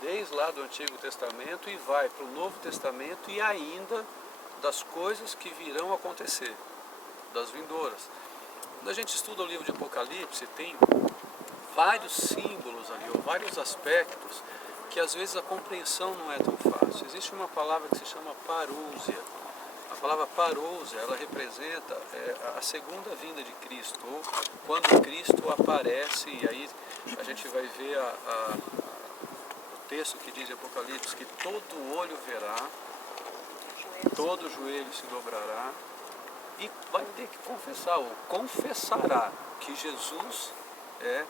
desde lá do Antigo Testamento e vai para o Novo Testamento e ainda das coisas que virão a acontecer, das vindouras. Quando a gente estuda o livro de Apocalipse, tem vários símbolos ali, ou vários aspectos, que às vezes a compreensão não é tão fácil. Existe uma palavra que se chama parousia. A palavra parousia, ela representa a segunda vinda de Cristo, ou quando Cristo aparece, e aí a gente vai ver o texto que diz em Apocalipse que todo olho verá, todo joelho se dobrará, e vai ter que confessar, ou confessará que Jesus é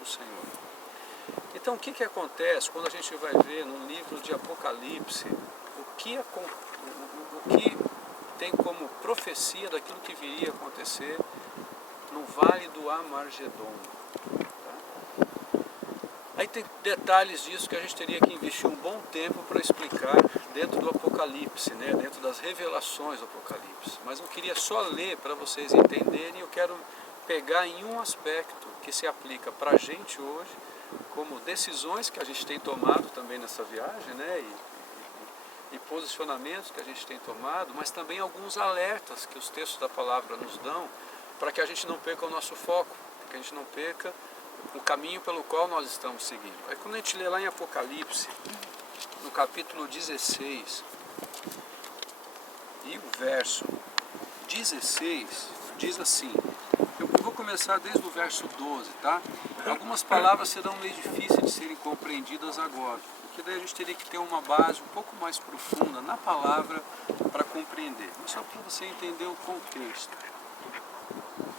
o Senhor. Então o que acontece quando a gente vai ver no livro de Apocalipse o que tem como profecia daquilo que viria a acontecer no Vale do Amargedon. Tá? Aí tem detalhes disso que a gente teria que investir um bom tempo para explicar dentro do Apocalipse, né? Dentro das revelações do Apocalipse. Mas eu queria só ler para vocês entenderem, e eu quero pegar em um aspecto que se aplica para a gente hoje, como decisões que a gente tem tomado também nessa viagem, né? E posicionamentos que a gente tem tomado, mas também alguns alertas que os textos da palavra nos dão para que a gente não perca o nosso foco, que a gente não perca o caminho pelo qual nós estamos seguindo. Aí quando a gente lê lá em Apocalipse, no capítulo 16, e o verso 16 diz assim, eu vou começar desde o verso 12, tá? Algumas palavras serão meio difíceis de serem compreendidas agora, porque daí a gente teria que ter uma base um pouco mais profunda na palavra para compreender. Mas só para você entender o contexto.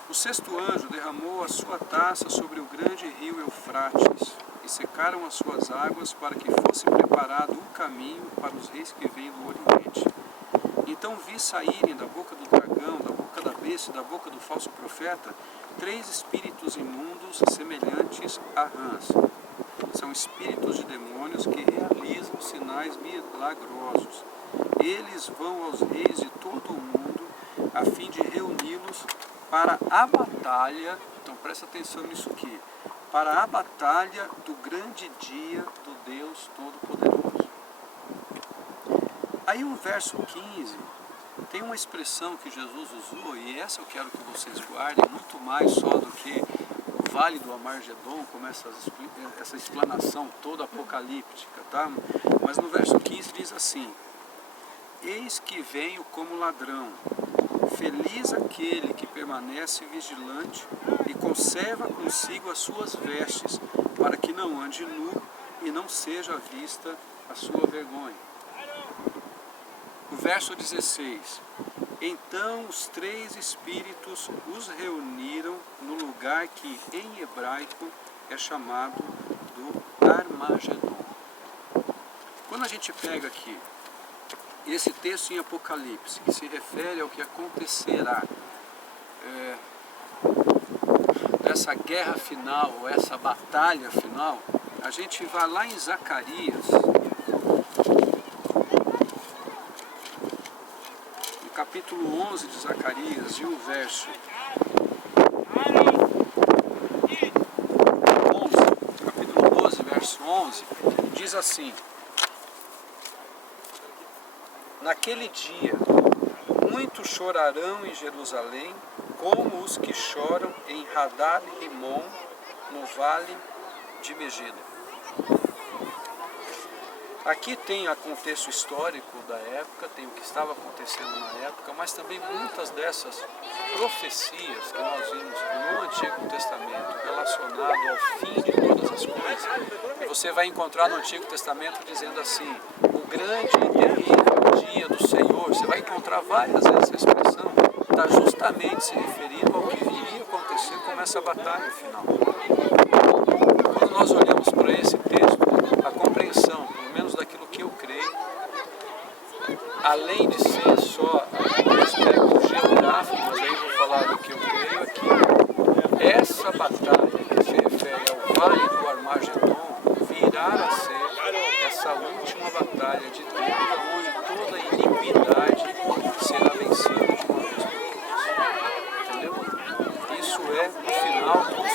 O sexto anjo derramou a sua taça sobre o grande rio Eufrates, e secaram as suas águas para que fosse preparado o caminho para os reis que vêm do Oriente. Então vi saírem da boca do dragão, da boca da besta e da boca do falso profeta, 3 espíritos imundos semelhantes a rãs. São espíritos de demônios que realizam sinais milagrosos. Eles vão aos reis de todo o mundo a fim de reuni-los para a batalha, então presta atenção nisso aqui, para a batalha do grande dia do Deus Todo-Poderoso. Aí o verso 15 tem uma expressão que Jesus usou, e essa eu quero que vocês guardem, muito mais só do que o Vale do Amargedon, como essa explanação toda apocalíptica, tá? Mas no verso 15 diz assim, eis que venho como ladrão, feliz aquele que permanece vigilante e conserva consigo as suas vestes, para que não ande nu e não seja vista a sua vergonha. O verso 16, então os 3 espíritos os reuniram no lugar que em hebraico é chamado do Armagedon. Quando a gente pega aqui esse texto em Apocalipse, que se refere ao que acontecerá nessa guerra final, ou essa batalha final, a gente vai lá em Zacarias, no capítulo 11 de Zacarias, e o verso 11, capítulo 12, verso 11, diz assim, naquele dia, muitos chorarão em Jerusalém, como os que choram em Hadad-Rimon, no vale de Megido. Aqui tem o contexto histórico da época, tem o que estava acontecendo na época, mas também muitas dessas profecias que nós vimos no Antigo Testamento relacionado ao fim de todas as coisas, e você vai encontrar no Antigo Testamento dizendo assim, o grande e terrível dia do Senhor, você vai encontrar várias vezes essa expressão, está justamente se referindo ao que viria a acontecer com essa batalha final. Quando nós olhamos para esse texto, a compreensão, pelo menos daquilo que eu creio, além de ser só um aspecto geográfico, mas aí eu vou falar do que eu creio aqui, essa batalha que se refere ao Vale do Armagedon virá a ser essa última batalha de Deus, onde toda iniquidade será vencida de uma vez por todas. Entendeu? Isso é no final dos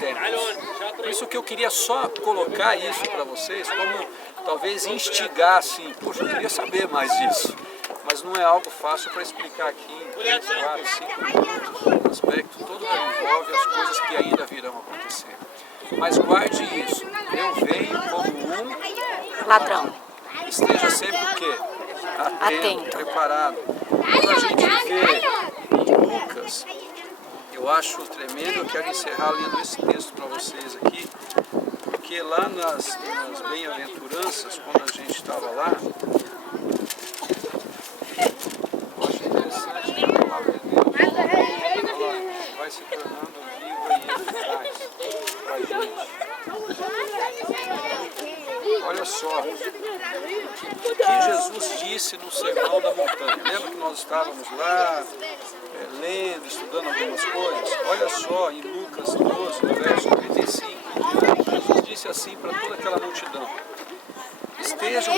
tempos. Por isso que eu queria só colocar isso para vocês, como talvez instigar assim, poxa, eu queria saber mais disso. Mas não é algo fácil para explicar aqui em 3, 4, 5 minutos, o aspecto todo que envolve as coisas que ainda virão a acontecer. Mas guarde isso, eu venho como um ladrão. Esteja sempre o quê? Atento, preparado. Quando a gente vê em Lucas, eu acho tremendo, eu quero encerrar lendo esse texto para vocês aqui, porque lá nas bem-aventuranças, quando a gente estava lá, eu acho interessante que a palavra de Deus ela vai se tornando viva e eficaz para a gente. Olha só, o que Jesus disse no Sermão da Montanha. Lembra que nós estávamos lá, lendo, estudando algumas coisas? Olha só, em Lucas 12, no verso 35, Jesus disse assim para toda aquela multidão: estejam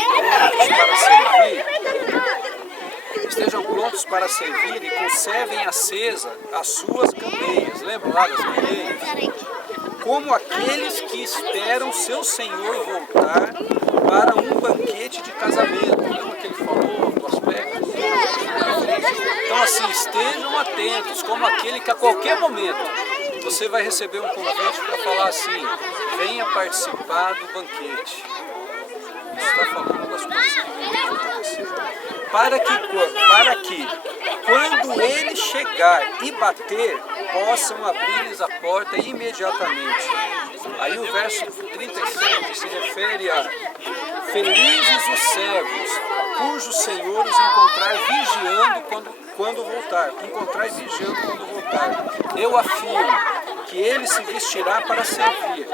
prontos para servir e conservem acesa as suas candeias. Lembra lá das candeias? Como aqueles que esperam seu Senhor voltar para um banquete de casamento. Lembra que ele falou do aspecto? Então assim, estejam atentos, como aquele que a qualquer momento você vai receber um convite para falar assim: venha participar do banquete. Isso está falando das coisas que vão acontecer. Para que quando ele chegar e bater, possam abrir-lhes a porta imediatamente. Aí o verso 37 se refere a: felizes os servos, cujo Senhor os encontrar vigiando quando voltar. Eu afirmo que ele se vestirá para servir,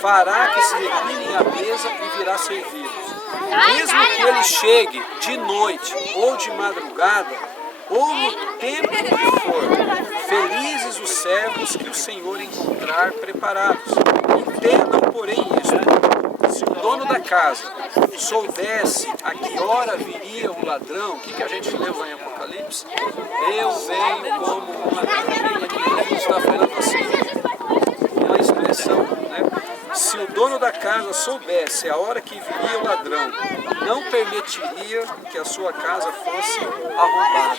fará que se reclinem à mesa e virá servi-los. Mesmo que ele chegue de noite ou de madrugada, ou no tempo que for, felizes os servos que o Senhor encontrar preparados. Entendam, porém, isto: se o dono da casa soubesse a que hora viria o ladrão, o que a gente leu lá em Apocalipse? Eu venho como um ladrão. Ele está falando assim, uma expressão, né? Se o dono da casa soubesse a hora que viria o ladrão, não permitiria que a sua casa fosse arrombada.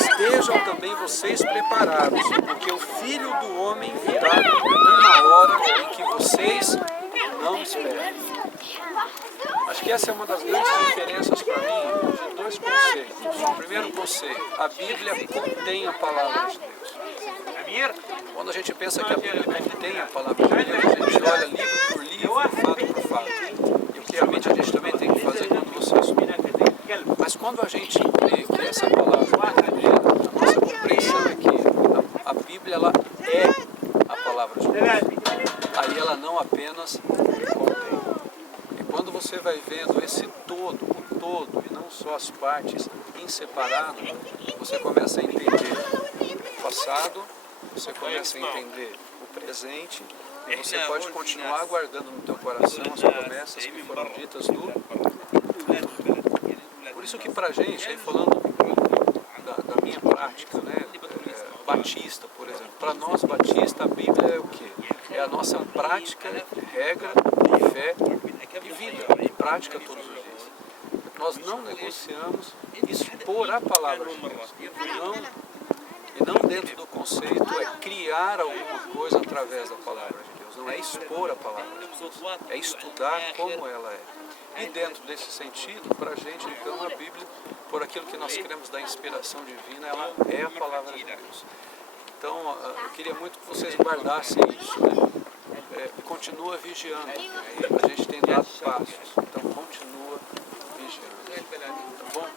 Estejam também vocês preparados, porque o Filho do Homem virá numa hora em que vocês não esperam. Acho que essa é uma das grandes diferenças para mim de dois conceitos. O primeiro conceito: a Bíblia contém a palavra de Deus. Quando a gente pensa que a Bíblia contém a palavra de Deus, a gente olha livro por livro, fato por fato. E o que realmente a gente também tem que fazer quando você estuda. Mas quando a gente crê que essa palavra é verdadeira, a nossa compreensão é que a Bíblia ela é a palavra de Deus. Aí ela não apenas contém. E quando você vai vendo esse todo, o todo, e não só as partes em separado, você começa a entender o passado, você começa a entender o presente, e você pode continuar guardando no teu coração as promessas que foram ditas no futuro. Por isso que pra gente, aí falando da minha prática, né, batista, por exemplo, para nós batista a Bíblia é o quê? É a nossa prática, regra, fé e vida, e prática todos os dias. Nós não negociamos expor a palavra de Deus, e não dentro do conceito é criar alguma coisa através da palavra de Deus, não é expor a palavra de Deus, é estudar como ela é. E dentro desse sentido, para a gente, então, a Bíblia, por aquilo que nós queremos da inspiração divina, ela é a palavra de Deus. Então, eu queria muito que vocês guardassem isso, né? Continua vigiando. A gente tem dado passos, então continua vigiando. Tá bom?